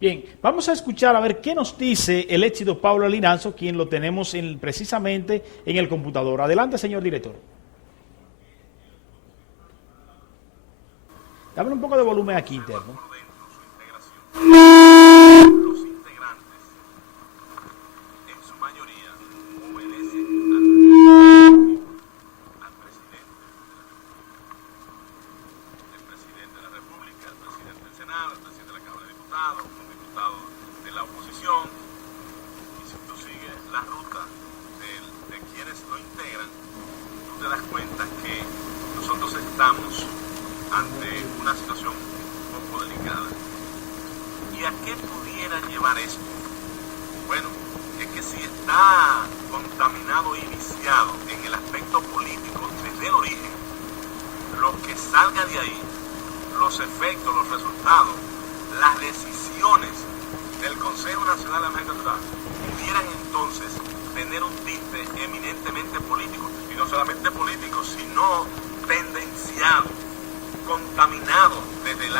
Bien, vamos a escuchar a ver qué nos dice el éxito Pablo Liranzo, quien lo tenemos precisamente en el computador. Adelante, señor director. Dame un poco de volumen aquí interno. Los integrantes, en su mayoría, obedecen al presidente. El presidente de la República, el presidente del Senado, el presidente de la Cámara de Diputados, un diputado de la oposición. Y si tú sigues la ruta de quienes lo integran, tú te das cuenta que nosotros estamos ante una situación un poco delicada. ¿Y a qué pudiera llevar esto? Bueno, es que si está contaminado y viciado en el aspecto político desde el origen, lo que salga de ahí, los efectos, los resultados, las decisiones del Consejo Nacional de la Magistratura pudieran entonces tener un tinte eminentemente político, y no solamente político, sino tendenciado, contaminado desde el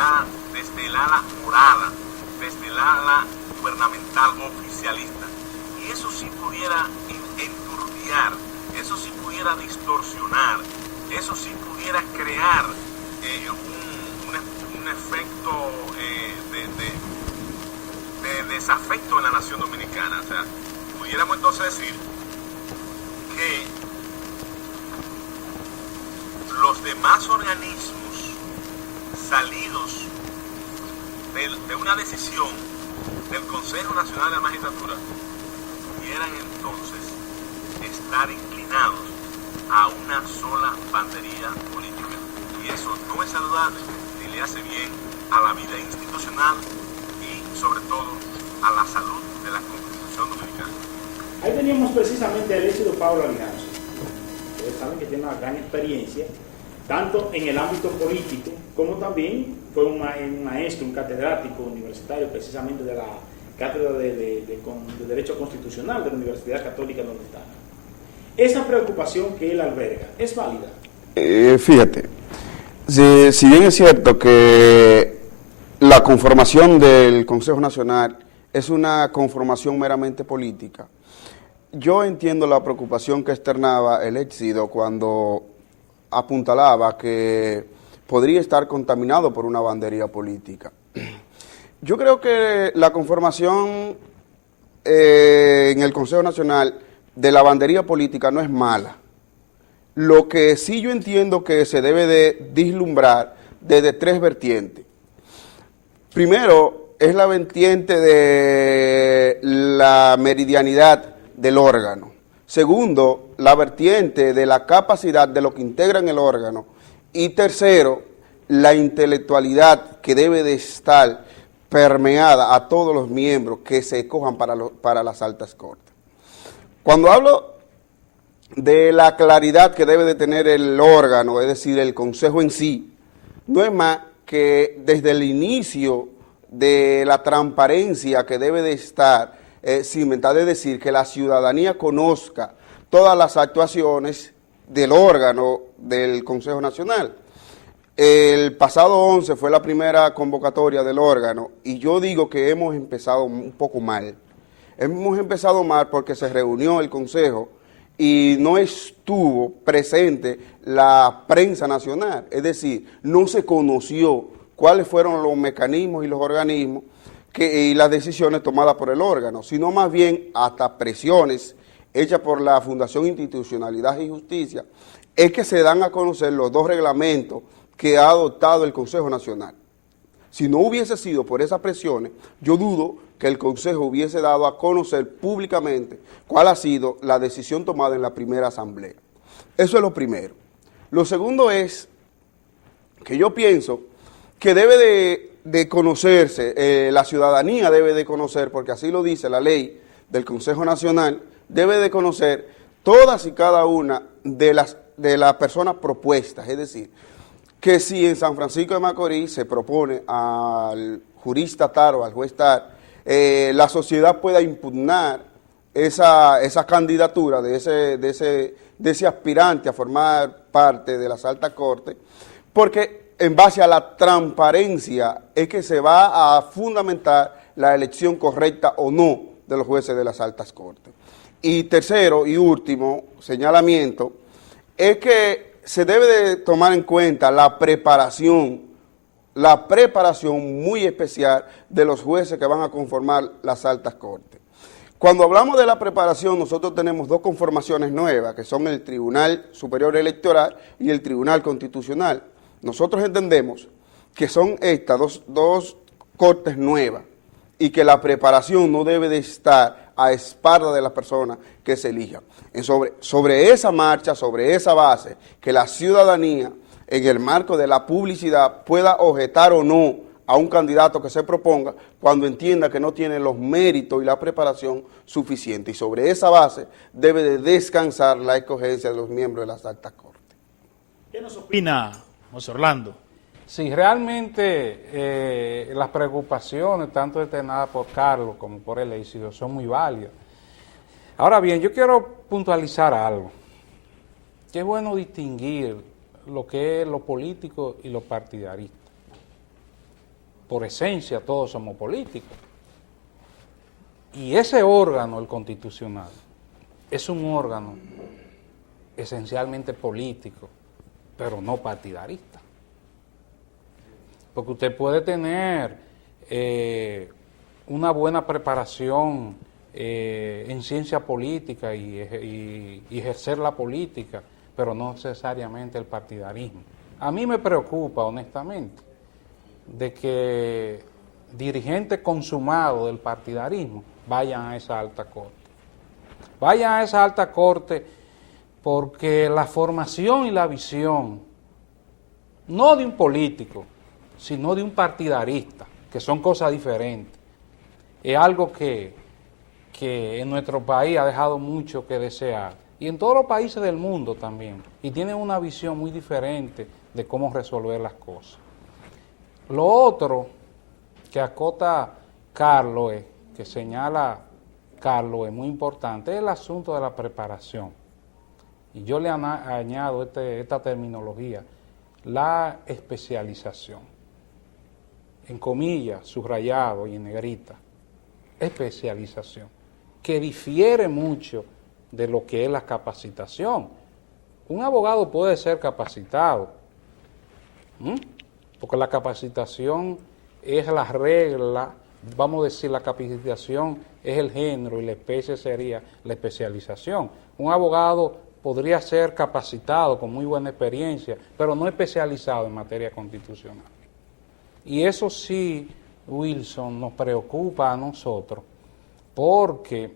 ala morada, desde el ala gubernamental oficialista. Y eso sí pudiera enturbiar, eso sí pudiera distorsionar, eso sí pudiera crear un efecto de desafecto en la nación dominicana. O sea, pudiéramos entonces decir que los demás organismos salidos de una decisión del Consejo Nacional de la Magistratura pudieran entonces estar inclinados a una sola bandería política. Y eso no es saludable ni le hace bien a la vida institucional y sobre todo a la salud de la Constitución dominicana. Ahí teníamos precisamente el éxito Pablo Liranzo. Ustedes saben que tiene una gran experiencia tanto en el ámbito político, como también fue un maestro, un catedrático universitario, precisamente de la Cátedra de Derecho Constitucional de la Universidad Católica Nordestana. Esa preocupación que él alberga, ¿es válida? Fíjate, si bien es cierto que la conformación del Consejo Nacional es una conformación meramente política, yo entiendo la preocupación que externaba el éxito cuando apuntalaba que podría estar contaminado por una bandería política. Yo creo que la conformación en el Consejo Nacional de la bandería política no es mala. Lo que sí yo entiendo que se debe de vislumbrar desde tres vertientes. Primero, es la vertiente de la meridianidad del órgano. Segundo, la vertiente de la capacidad de lo que integran el órgano. Y tercero, la intelectualidad que debe de estar permeada a todos los miembros que se escojan para las altas cortes. Cuando hablo de la claridad que debe de tener el órgano, es decir, el consejo en sí, no es más que desde el inicio de la transparencia que debe de estar cimentada, es decir, que la ciudadanía conozca todas las actuaciones del órgano del Consejo Nacional. El pasado 11 fue la primera convocatoria del órgano y yo digo que hemos empezado un poco mal. Hemos empezado mal porque se reunió el Consejo y no estuvo presente la prensa nacional, es decir, no se conoció cuáles fueron los mecanismos y los organismos y las decisiones tomadas por el órgano, sino más bien hasta presiones hechas por la Fundación Institucionalidad y Justicia, es que se dan a conocer los dos reglamentos que ha adoptado el Consejo Nacional. Si no hubiese sido por esas presiones, yo dudo que el Consejo hubiese dado a conocer públicamente cuál ha sido la decisión tomada en la primera asamblea. Eso es lo primero. Lo segundo es que yo pienso que debe de conocerse, la ciudadanía debe de conocer, porque así lo dice la ley del Consejo Nacional, debe de conocer todas y cada una de las personas propuestas, es decir, que si en San Francisco de Macorís se propone al jurista tal o al juez tal, la sociedad pueda impugnar esa candidatura de ese aspirante a formar parte de las altas cortes, porque en base a la transparencia es que se va a fundamentar la elección correcta o no de los jueces de las altas cortes. Y tercero y último señalamiento es que se debe de tomar en cuenta la preparación muy especial de los jueces que van a conformar las altas cortes. Cuando hablamos de la preparación, nosotros tenemos dos conformaciones nuevas, que son el Tribunal Superior Electoral y el Tribunal Constitucional. Nosotros entendemos que son estas dos cortes nuevas y que la preparación no debe de estar a espaldas de las personas que se elijan. Sobre esa marcha, sobre esa base, que la ciudadanía, en el marco de la publicidad, pueda objetar o no a un candidato que se proponga cuando entienda que no tiene los méritos y la preparación suficiente. Y sobre esa base debe de descansar la escogencia de los miembros de las altas cortes. ¿Qué nos opina José Orlando? Sí, realmente las preocupaciones, tanto externadas por Carlos como por el Éxito, son muy válidas. Ahora bien, yo quiero puntualizar algo. Que es bueno distinguir lo que es lo político y lo partidarista. Por esencia todos somos políticos. Y ese órgano, el constitucional, es un órgano esencialmente político, pero no partidarista. Porque usted puede tener una buena preparación en ciencia política y ejercer la política, pero no necesariamente el partidarismo. A mí me preocupa, honestamente, de que dirigentes consumados del partidarismo vayan a esa alta corte. Vayan a esa alta corte porque la formación y la visión, no de un político, sino de un partidarista, que son cosas diferentes, es algo que en nuestro país ha dejado mucho que desear, y en todos los países del mundo también, y tienen una visión muy diferente de cómo resolver las cosas. Lo otro que acota Carlos, que señala Carlos, es muy importante, es el asunto de la preparación. Y yo le añado esta terminología, la especialización. En comillas, subrayado y en negrita, especialización, que difiere mucho de lo que es la capacitación. Un abogado puede ser capacitado, porque la capacitación es la regla, vamos a decir, la capacitación es el género y la especie sería la especialización. Un abogado podría ser capacitado con muy buena experiencia, pero no especializado en materia constitucional. Y eso sí, Wilson, nos preocupa a nosotros, porque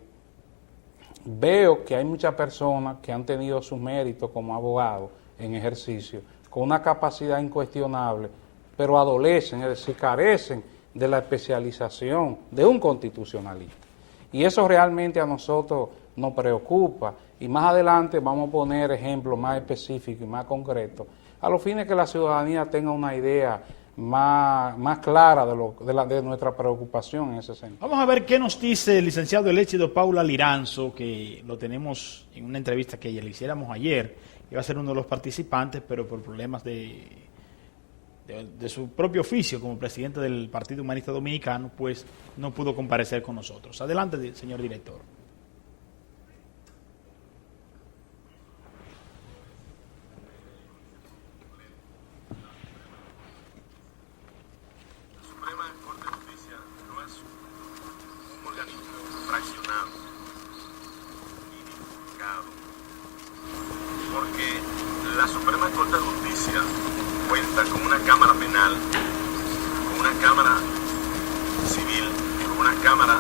veo que hay muchas personas que han tenido sus méritos como abogados en ejercicio, con una capacidad incuestionable, pero adolecen, es decir, carecen de la especialización de un constitucionalista. Y eso realmente a nosotros nos preocupa, y más adelante vamos a poner ejemplos más específicos y más concretos, a los fines que la ciudadanía tenga una idea más clara de nuestra preocupación en ese sentido. Vamos a ver qué nos dice el licenciado Eléchido Paula Liranzo, que lo tenemos en una entrevista que le hiciéramos ayer. Iba a ser uno de los participantes, pero por problemas de su propio oficio como presidente del Partido Humanista Dominicano, pues no pudo comparecer con nosotros. Adelante, señor director. La Suprema Corte de Justicia no es un organismo fraccionado, unificado, porque la Suprema Corte de Justicia cuenta con una Cámara Penal, con una Cámara Civil, con una Cámara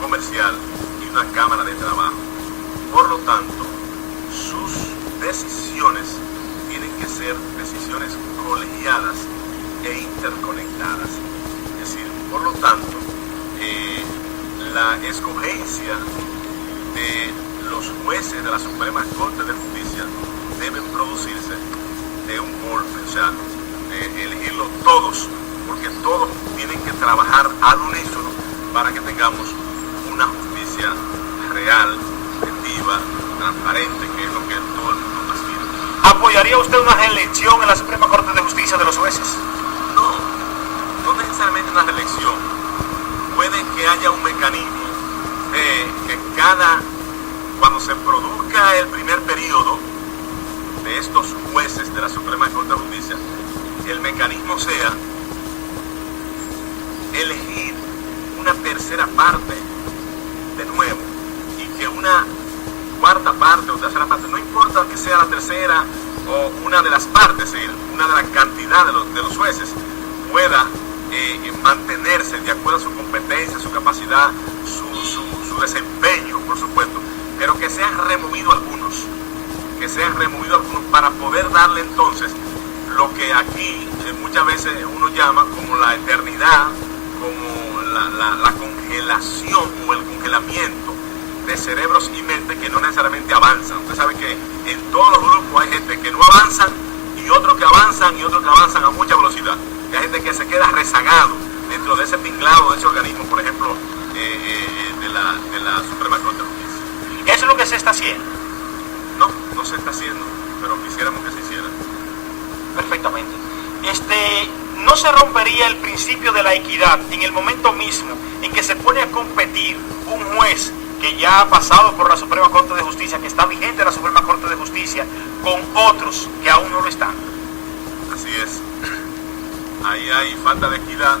Comercial y una Cámara de Trabajo. Por lo tanto, sus decisiones tienen que ser decisiones colegiadas e interconectadas. Es decir, por lo tanto, la escogencia de los jueces de la Suprema Corte de Justicia deben producirse de un golpe, o sea, de elegirlos todos, porque todos tienen que trabajar al unísono para que tengamos una justicia real, efectiva, transparente, que es lo que todo el mundo aspira. ¿Apoyaría usted una reelección en la Suprema Corte de Justicia de los jueces? No necesariamente una reelección, elegir una tercera parte de nuevo y que una cuarta parte o tercera parte, no importa que sea la tercera o una de las partes, es decir, una de la cantidad de los jueces pueda mantenerse de acuerdo a su competencia, su capacidad, su desempeño, por supuesto, pero que sean removidos algunos, para poder darle entonces lo que aquí muchas veces uno llama como la eternidad, como la congelación o el congelamiento de cerebros y mentes que no necesariamente avanzan. Usted sabe que en todos los grupos hay gente que no avanzan y otros que avanzan a mucha velocidad. Y hay gente que se queda rezagado dentro de ese tinglado, de ese organismo, por ejemplo, de la Suprema Corte de Justicia. ¿Eso es lo que se está haciendo? No se está haciendo, pero quisiéramos que se hiciera. Perfectamente. ¿No se rompería el principio de la equidad en el momento mismo en que se pone a competir un juez que ya ha pasado por la Suprema Corte de Justicia, que está vigente en la Suprema Corte de Justicia, con otros que aún no lo están? Así es. Ahí hay falta de equidad,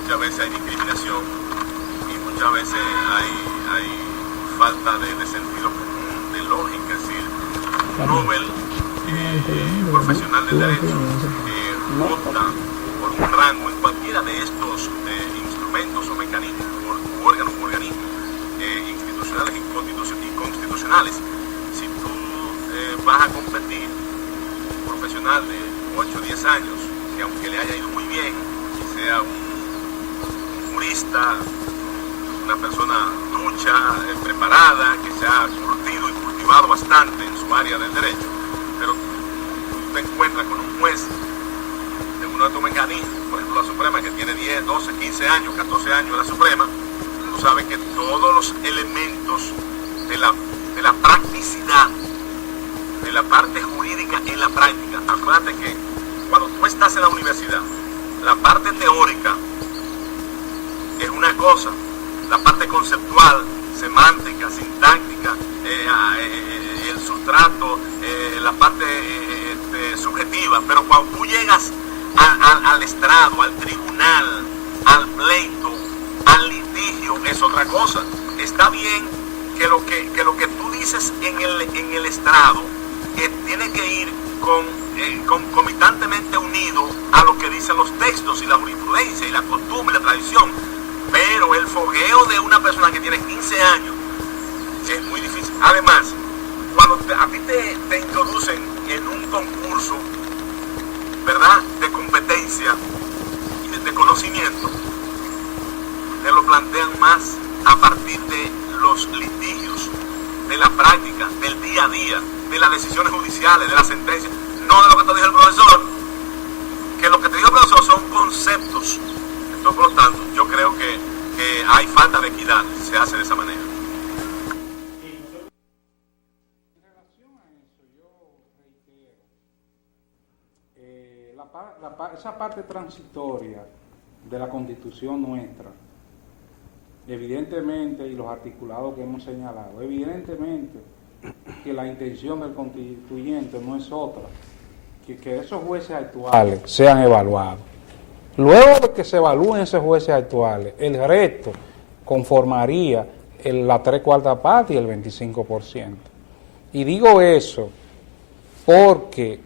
muchas veces hay discriminación y muchas veces hay falta de sentido común, de lógica. Es decir, un Nobel profesional del derecho opta por un rango en cualquiera de estos instrumentos o mecanismos o órganos institucionales y constitucionales. Si tú vas a competir un profesional de 8 o 10 años, que aunque le haya ido muy bien, que sea un jurista, una persona ducha, preparada, que se ha curtido y cultivado bastante en su área del derecho, pero tú te encuentras con un juez de uno de estos mecanismos, por ejemplo la Suprema, que tiene 10, 12, 15 años, 14 años en la Suprema, tú sabes que todos los elementos de la practicidad, de la parte jurídica en la práctica, acuérdate que cuando tú estás en la universidad, la parte teórica es una cosa, la parte conceptual, semántica, sintáctica, el sustrato, la parte subjetiva, pero cuando tú llegas al estrado, al tribunal, al pleito, al litigio, es otra cosa. Está bien que lo que tú dices en el estrado tiene que ir concomitantemente unido a lo que dicen los textos y la jurisprudencia y la costumbre y la tradición, pero el fogueo de una persona que tiene 15 años es muy difícil. Además, cuando a ti te introducen en un concurso, ¿verdad?, de competencia y de conocimiento, te lo plantean más a partir de los litigios, de la práctica, del día a día, de las decisiones judiciales, de las sentencias, no de lo que te dijo el profesor, que lo que te dijo el profesor son conceptos. Entonces, por lo tanto, yo creo que hay falta de equidad si se hace de esa manera. En relación a eso, yo reitero, esa parte transitoria de la Constitución nuestra, evidentemente, y los articulados que hemos señalado, evidentemente que la intención del constituyente no es otra que esos jueces actuales sean evaluados. Luego de que se evalúen esos jueces actuales, el resto conformaría la 3/4 parte y el 25%. Y digo eso porque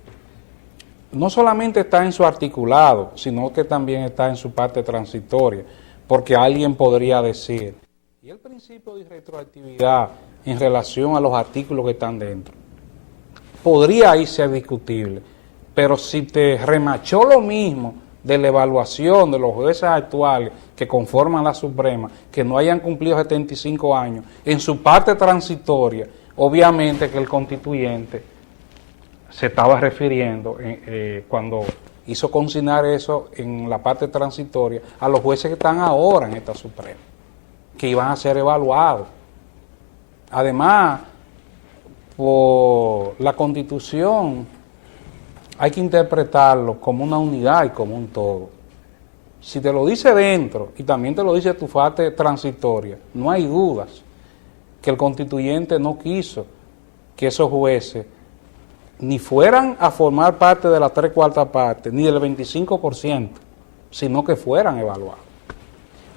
no solamente está en su articulado, sino que también está en su parte transitoria, porque alguien podría decir, ¿y el principio de retroactividad en relación a los artículos que están dentro? Podría ahí ser discutible, pero si te remachó lo mismo de la evaluación de los jueces actuales que conforman la Suprema, que no hayan cumplido 75 años, en su parte transitoria, obviamente que el constituyente se estaba refiriendo, cuando hizo consignar eso en la parte transitoria, a los jueces que están ahora en esta Suprema, que iban a ser evaluados. Además, por la Constitución hay que interpretarlo como una unidad y como un todo. Si te lo dice dentro y también te lo dice tu parte transitoria, no hay dudas que el constituyente no quiso que esos jueces ni fueran a formar parte de la 3/4 parte, ni del 25%, sino que fueran evaluados.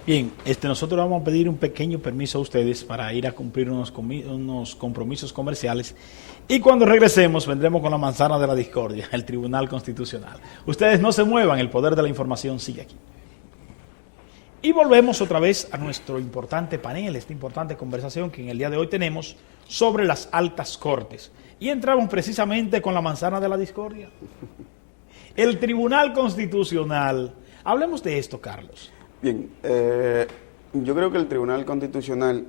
Bien, nosotros vamos a pedir un pequeño permiso a ustedes para ir a cumplir unos compromisos comerciales y cuando regresemos vendremos con la manzana de la discordia, el Tribunal Constitucional. Ustedes no se muevan, el poder de la información sigue aquí. Y volvemos otra vez a nuestro importante panel, esta importante conversación que en el día de hoy tenemos sobre las altas cortes. Y entramos precisamente con la manzana de la discordia. El Tribunal Constitucional. Hablemos de esto, Carlos. Bien, yo creo que el Tribunal Constitucional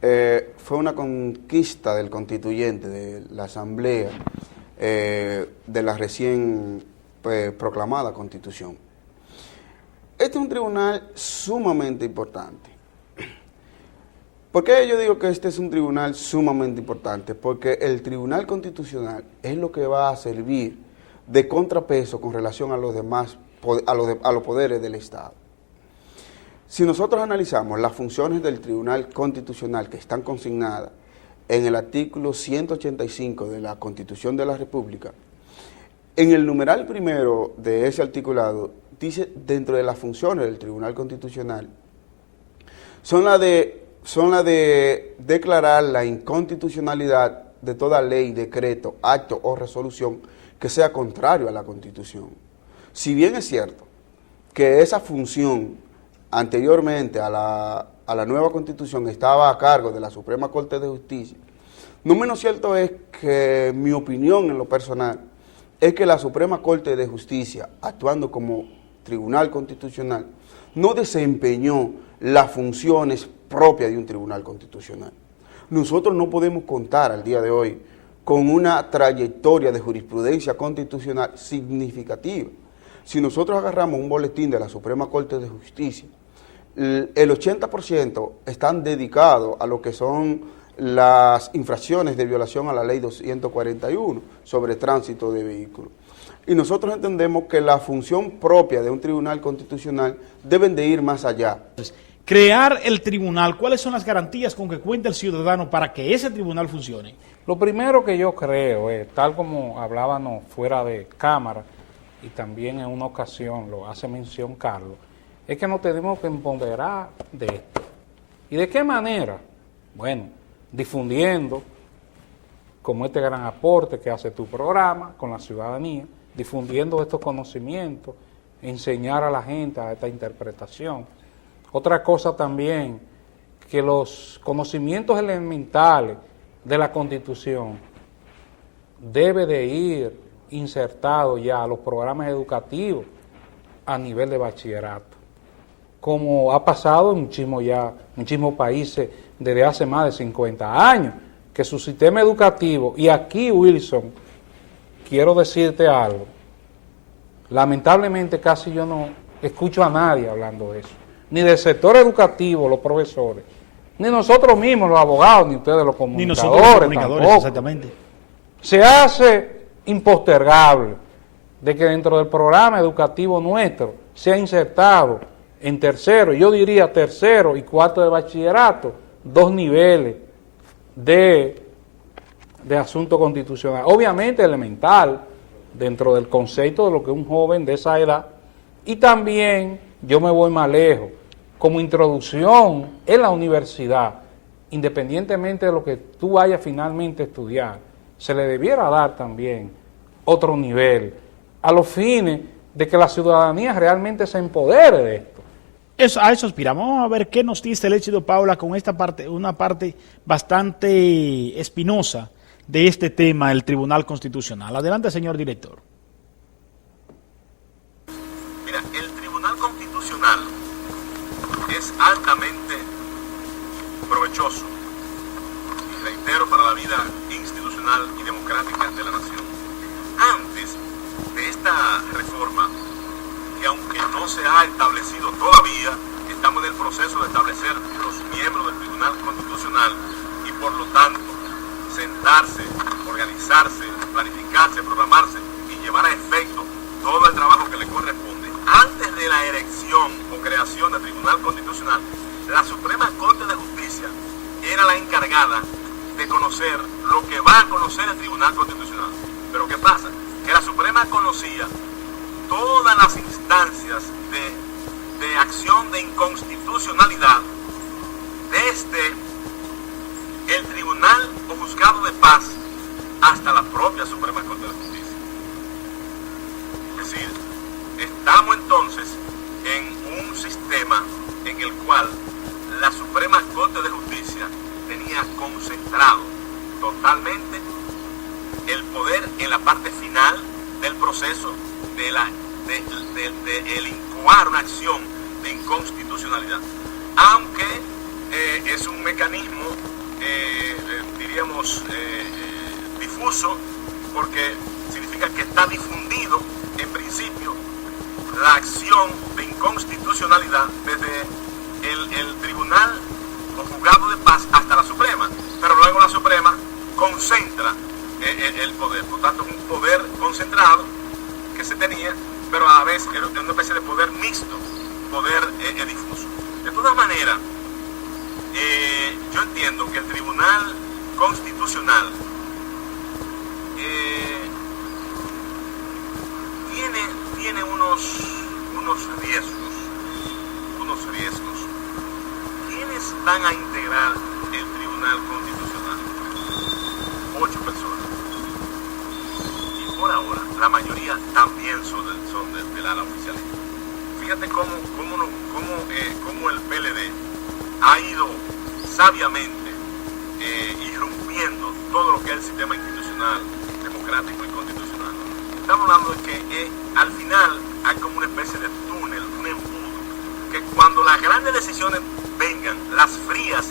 fue una conquista del constituyente, de la Asamblea, de la recién proclamada Constitución. Este es un tribunal sumamente importante. ¿Por qué yo digo que este es un tribunal sumamente importante? Porque el Tribunal Constitucional es lo que va a servir de contrapeso con relación a los demás, a los poderes del Estado. Si nosotros analizamos las funciones del Tribunal Constitucional que están consignadas en el artículo 185 de la Constitución de la República, en el numeral primero de ese articulado dice, dentro de las funciones del Tribunal Constitucional, son la de declarar la inconstitucionalidad de toda ley, decreto, acto o resolución que sea contrario a la Constitución. Si bien es cierto que esa función anteriormente a la nueva Constitución estaba a cargo de la Suprema Corte de Justicia, no menos cierto es que mi opinión en lo personal es que la Suprema Corte de Justicia, actuando como Tribunal Constitucional, no desempeñó las funciones propias de un Tribunal Constitucional. Nosotros no podemos contar al día de hoy con una trayectoria de jurisprudencia constitucional significativa. Si nosotros agarramos un boletín de la Suprema Corte de Justicia, el 80% están dedicados a lo que son las infracciones de violación a la ley 241 sobre tránsito de vehículos. Y nosotros entendemos que la función propia de un tribunal constitucional deben de ir más allá. Crear el tribunal, ¿cuáles son las garantías con que cuenta el ciudadano para que ese tribunal funcione? Lo primero que yo creo es, tal como hablábamos fuera de cámara, y también en una ocasión lo hace mención Carlos, es que nos tenemos que empoderar de esto. ¿Y de qué manera? Bueno, difundiendo, como este gran aporte que hace tu programa con la ciudadanía, difundiendo estos conocimientos, enseñar a la gente a esta interpretación. Otra cosa también, que los conocimientos elementales de la Constitución debe de ir insertados ya a los programas educativos a nivel de bachillerato, como ha pasado en muchísimos países desde hace más de 50 años, que su sistema educativo, y aquí, Wilson, quiero decirte algo, lamentablemente casi yo no escucho a nadie hablando de eso, ni del sector educativo, los profesores, ni nosotros mismos, los abogados, ni ustedes, los comunicadores, ni nosotros los comunicadores, tampoco. Exactamente. Se hace impostergable de que dentro del programa educativo nuestro sea insertado en tercero, yo diría tercero y cuarto de bachillerato, 2 niveles de asunto constitucional. Obviamente elemental, dentro del concepto de lo que es un joven de esa edad, y también, yo me voy más lejos, como introducción en la universidad, independientemente de lo que tú vayas finalmente a estudiar, se le debiera dar también otro nivel, a los fines de que la ciudadanía realmente se empodere de esto. A eso aspiramos. Vamos a ver qué nos dice el Eléchido Paula con esta parte, una parte bastante espinosa de este tema, el Tribunal Constitucional. Adelante, señor director. Mira, el Tribunal Constitucional es altamente provechoso, y reitero, para la vida institucional y democrática de la nación. Antes de esta reforma, que aunque no se ha establecido todavía, estamos en el proceso de establecer los miembros del Tribunal Constitucional y por lo tanto sentarse, organizarse, planificarse, programarse y llevar a efecto todo el trabajo que le corresponde. Antes de la elección o creación del Tribunal Constitucional, la Suprema Corte de Justicia era la encargada de conocer lo que va a conocer el Tribunal Constitucional. Pero ¿qué pasa? Que la Suprema conocía todas las instancias de de acción de inconstitucionalidad desde el Tribunal o Juzgado de Paz hasta la propia Suprema Corte de Justicia. Es decir, estamos entonces en un sistema en el cual la Suprema Corte de Justicia tenía concentrado totalmente el poder en la parte final del proceso de el incoar una acción de inconstitucionalidad, aunque es un mecanismo diríamos difuso, porque significa que está difundido en principio la acción de inconstitucionalidad desde el Tribunal o Juzgado de Paz hasta la Suprema, pero luego la Suprema concentra el poder. Por tanto, es un poder concentrado que se tenía, pero a la vez es una especie de poder mixto, poder difuso. De todas maneras, yo entiendo que el Tribunal Constitucional tiene unos riesgos. ¿Quiénes van a integrar el Tribunal Constitucional? 8 personas. Y por ahora, la mayoría también son del ala oficialista. Fíjate cómo el PLD ha ido sabiamente irrumpiendo todo lo que es el sistema institucional, democrático y constitucional. Estamos hablando de que al final hay como una especie de túnel, un embudo, que cuando las grandes decisiones vengan, las frías,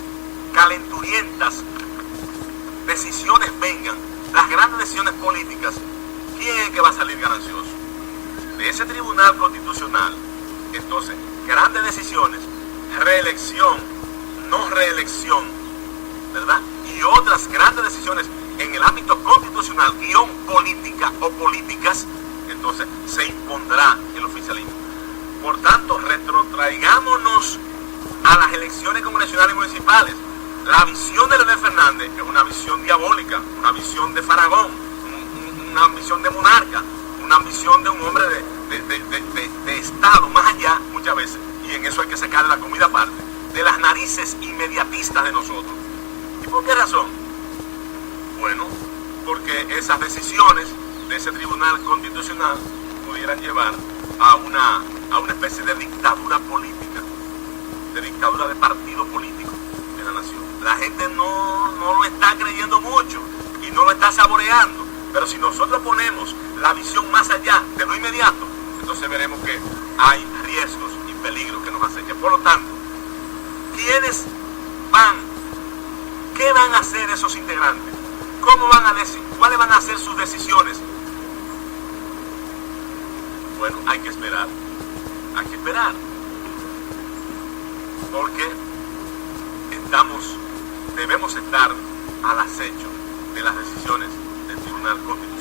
calenturientas decisiones vengan, las grandes decisiones políticas, ¿quién es que va a salir ganancioso? De ese Tribunal Constitucional, entonces, grandes decisiones, reelección, no reelección, ¿verdad? Y otras grandes decisiones en el ámbito constitucional, guión política o políticas, entonces se impondrá el oficialismo. Por tanto, retrotraigámonos a las elecciones congresionales y municipales. La visión de Leonel Fernández es una visión diabólica, una visión de Faragón, una ambición de monarca, una ambición de un hombre de Estado, más allá, muchas veces, y en eso hay que sacarle la comida aparte, de las narices inmediatistas de nosotros. ¿Y por qué razón? Bueno, porque esas decisiones de ese Tribunal Constitucional pudieran llevar a una especie de dictadura política, de dictadura de partido político en la nación. La gente no lo está creyendo mucho y no lo está saboreando, pero si nosotros ponemos la visión más allá de lo inmediato, entonces veremos que hay riesgos y peligros que nos acechan. Por lo tanto, ¿quiénes van? ¿Qué van a hacer esos integrantes? ¿Cómo van a decir? ¿Cuáles van a ser sus decisiones? Bueno, hay que esperar. Porque debemos estar al acecho de las decisiones del Tribunal Constitucional.